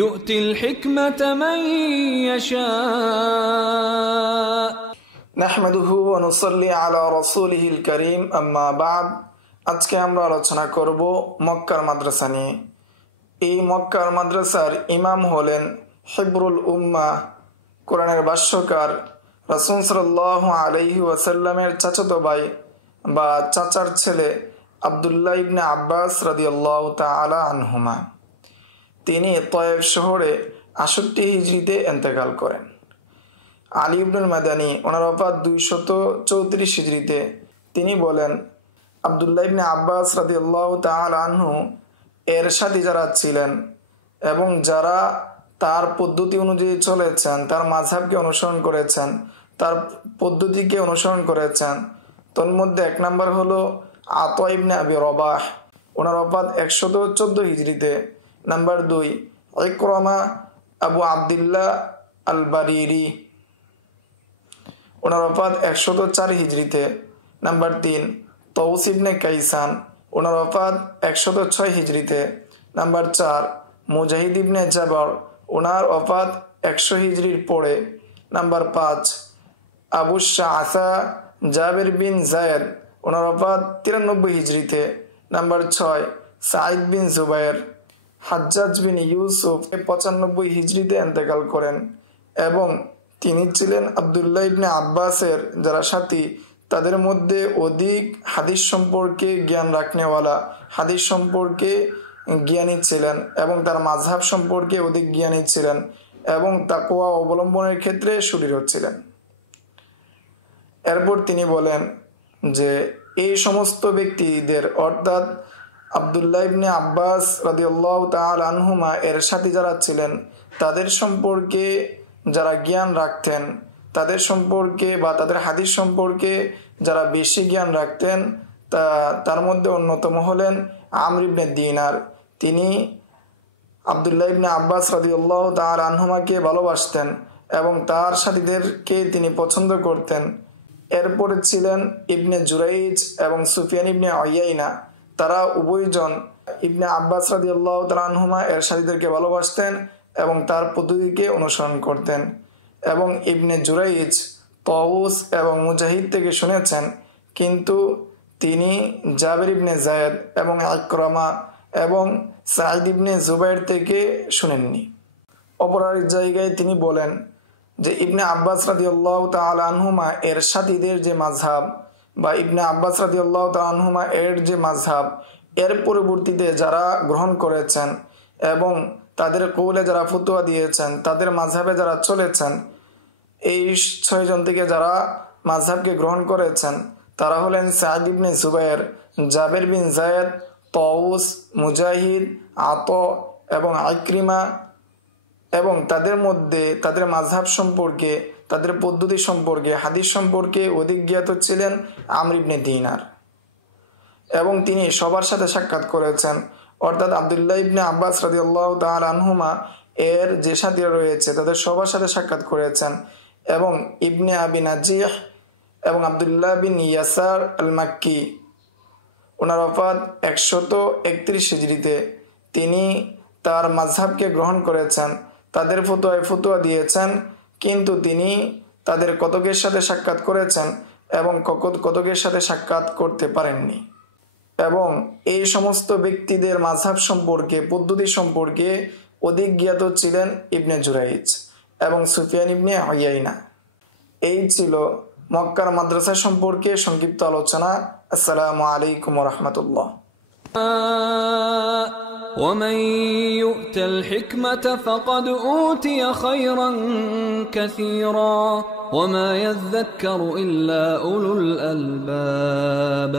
يؤتي الحكمة من يشاء نحمده ونصلي على رسوله الكريم أما بعد আজকে আমরা আলোচনা করব মক্কার মাদ্রাসা নিয়ে। এই মক্কার মাদ্রাসার ইমাম হলেন হিবরুল উম্মাহ, কোরআনের ভাষ্যকার, রাসূল সাল্লাল্লাহু আলাইহি ওয়াসাল্লামের চাচাতো ভাই বা চাচার ছেলে আব্দুল্লাহ ইবনে আব্বাস রাদিয়াল্লাহু তাআলা আনহুমা। তিনি তয়েফ শহরে ৬৮ হিজরিতে ইন্তেকাল করেন। আলী ইবনুল মাদানী ওনার ওফাত ২৩৪ হিজরিতে। তিনি বলেন, আব্দুল্লাহ ইবনে আব্বাস রাদিয়াল্লাহু তাআলা আনহু এর সাথী যারা ছিলেন এবং যারা তার পদ্ধতি অনুযায়ী চলেছেন, তার মাযহাবকে অনুসরণ করেছেন, তার পদ্ধতিকে অনুসরণ করেছেন, তন্মধ্যে ১ নম্বর হলো আতা ইবনে আবি রবাহ, ওনার ওফাত ১১৪ হিজরিতে। নাম্বার ২ ইকরামা আবু আবদুল্লাহ আল বারিরি, ওনার ওফাত ১০৪ হিজরিতে। নাম্বার ৩ তাউস ইবনে কাইসান, ওনার ওফাত ১০৬ হিজরিতে। নাম্বার ৪ মুজাহিদ ইবনে জাবর, ওনার ওফাত ১০০ হিজরির পরে। নাম্বার ৫ আবু শাআসা জাবির বিন যায়েদ, ওনার ওফাত ৯৩ হিজরিতে। নাম্বার ৬ সাঈদ বিন জুবায়ের, হাজ্জাজ বিন ইউসুফ ৯৫ হিজরিতে ইন্তেকাল করেন এবং তিনি ছিলেন আব্দুল্লাহ ইবনে আব্বাসের যারা সাথী, তাদের মধ্যে অধিক হাদিস সম্পর্কে জ্ঞান রাখনেওয়ালা, হাদিস সম্পর্কে জ্ঞানী ছিলেন এবং তার মাযহাব সম্পর্কে অধিক জ্ঞানী ছিলেন এবং তাকওয়া অবলম্বনের ক্ষেত্রে সুদৃঢ় ছিলেন। এরপর তিনি বলেন যে এই সমস্ত ব্যক্তিদের অর্থাৎ আব্দুল্লাহ ইবনে আব্বাস রাদিয়াল্লাহু তাআলা আনহুমা এর সাথী যারা ছিলেন, তাদের সম্পর্কে যারা জ্ঞান রাখতেন, তাদের সম্পর্কে বা তাদের হাদিস সম্পর্কে যারা বেশি জ্ঞান রাখতেন, তার মধ্যে অন্যতম হলেন আমর ইবনে দিনার। তিনি আব্দুল্লাহ ইবনে আব্বাস রাদিয়াল্লাহু তাআলা আনহুমাকে ভালোবাসতেন এবং তার সাথীদেরকে তিনি পছন্দ করতেন। এরপরে ছিলেন ইবনে জুরাইজ এবং সুফিয়ান ইবনে উয়াইনা। তারা উভয়জন ইবনে আব্বাস রাদিয়াল্লাহু তাআলা আনহুমা এর সাথীদেরকে ভালোবাসতেন এবং তার পদ্ধতিকে অনুসরণ করতেন। এবং ইবনে জুরাইজ তাউস এবং মুজাহিদ থেকে শুনেছেন, কিন্তু তিনি জাবির ইবনে যায়েদ এবং ইকরামা এবং সাঈদ ইবনে জুবায়ের থেকে শুনেননি। অপর এক জায়গায় তিনি বলেন যে ইবনে আব্বাস রাদিয়াল্লাহু তাআলা আনহুমা এর সাথীদের যে মাযহাব বা ইবনে আব্বাস রাদিয়াল্লাহু তাআলা আনহুমা এর যে মাযহাব, এর পরবর্তীতে যারা গ্রহণ করেছেন এবং তাদের কৌলে যারা ফতোয়া দিয়েছেন, তাদের মাযহাবে যারা চলেছেন, এই ৬ জন থেকে যারা মাযহাবকে গ্রহণ করেছেন তারা হলেন সাঈদ ইবনে জুবায়ের, জাবির বিন যায়েদ, তাউস, মুজাহিদ, আতা এবং ইকরিমা। এবং তাদের মধ্যে তাদের মাযহাব সম্পর্কে, তাদের পদ্ধতি সম্পর্কে, হাদিস সম্পর্কে অধিক জ্ঞাত ছিলেন আমর ইবনে দিনার এবং তিনি সবার সাথে সাক্ষাৎ করেছেন। অর্থাৎ আব্দুল্লাহ ইবনে আব্বাস রাদিয়াল্লাহু তাআলা আনহুমা এর যে সাথীরা রয়েছে তাদের সবার সাথে সাক্ষাৎ করেছেন। এবং ইবনে আবি নাজিহ এবং আব্দুল্লাহ বিন ইয়াসার আল মাক্কি, ওনার ওফাত ১৩১ হিজরিতে। তিনি তার মাযহাবকে গ্রহণ করেছেন, তাদের ফতোয়া দিয়েছেন, কিন্তু তিনি তাদের কতকের সাথে সাক্ষাৎ করেছেন এবং কতকের সাথে সাক্ষাৎ করতে পারেননি। এবং এই সমস্ত ব্যক্তিদের মাযহাব সম্পর্কে, পদ্ধতি সম্পর্কে অধিক জ্ঞাত ছিলেন ইবনে জুরাইজ এবং সুফিয়ান ইবনে উয়াইনা। এই ছিল মক্কার মাদ্রাসা সম্পর্কে সংক্ষিপ্ত আলোচনা। আসসালামু আলাইকুম ওয়া রাহমাতুল্লাহ। ومن يؤت الحكمة فقد أوتي خيرا كثيرا وما يذكر إلا أولو الألباب